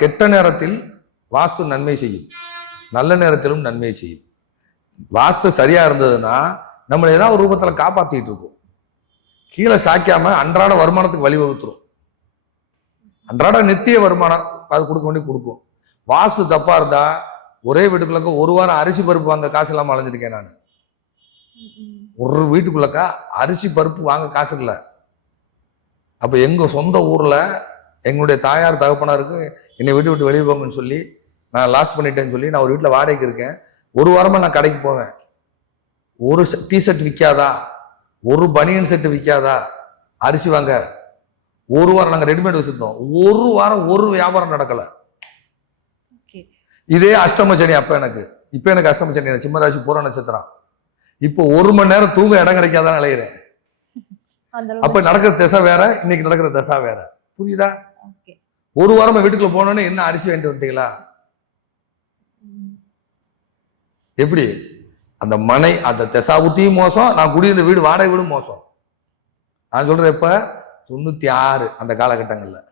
கெட்ட நேரத்தில் வாஸ்து நன்மை செய்யும், நல்ல நேரத்திலும் நன்மை செய்யும். வாஸ்து சரியா இருந்ததுன்னா நம்மளை ஏதாவது ஒரு ரூபத்துல காப்பாத்திட்டு இருக்கும். கீழே சாய்க்காம அன்றாட வருமானத்துக்கு வழிவகுத்துரும். அன்றாட நித்திய வருமானம் அது கொடுக்க வேண்டிய கொடுக்கும். வாஸ்து தப்பா இருந்தா ஒரே வீட்டுக்குள்ளக்க ஒரு வாரம் அரிசி பருப்பு வாங்க காசு இல்லாம அலைஞ்சிருக்கேன் நான். ஒரு வீட்டுக்குள்ளக்கா அரிசி பருப்பு வாங்க காசு இல்லை. அப்ப எங்க சொந்த ஊர்ல எங்களுடைய தாயார் தகப்பனாருக்கு என்னை விட்டு விட்டு வெளியே போங்கன்னு சொல்லி நான் லாஸ் பண்ணிட்டேன்னு சொல்லி நான் ஒரு வீட்டில் வாடகைக்கு இருக்கேன். ஒரு வாரமா நான் கடைக்கு போவேன். ஒரு டிஷர்ட் விற்காதா, ஒரு பனியன் செட்டு விற்காதா, அரிசி வாங்க. ஒரு வாரம் நாங்கள் ரெடிமேட் வச்சிருந்தோம். ஒரு வாரம் ஒரு வியாபாரம் நடக்கல. இதே அஷ்டம சனி அப்ப எனக்கு. இப்ப எனக்கு அஷ்டம சனி, சிம்மராசி பூர நட்சத்திரம். இப்போ 1 மணி நேரம் தூங்க இடம் கிடைக்காதான் நிலையிறேன். அப்ப நடக்கிற திசை வேற, இன்னைக்கு நடக்கிற திசை வேற. புரியுதா? ஒரு வாரமா வீட்டுக்குள்ள போனோன்னு என்ன அரிசி வாங்கிட்டு வந்துட்டீங்களா? எப்படி அந்த மனை அந்த திசாபுத்தியும் மோசம், நான் குடியிருந்த வீடு வாடகை வீடும் மோசம். நான் சொல்றேன் இப்ப 96 அந்த காலகட்டங்கள்ல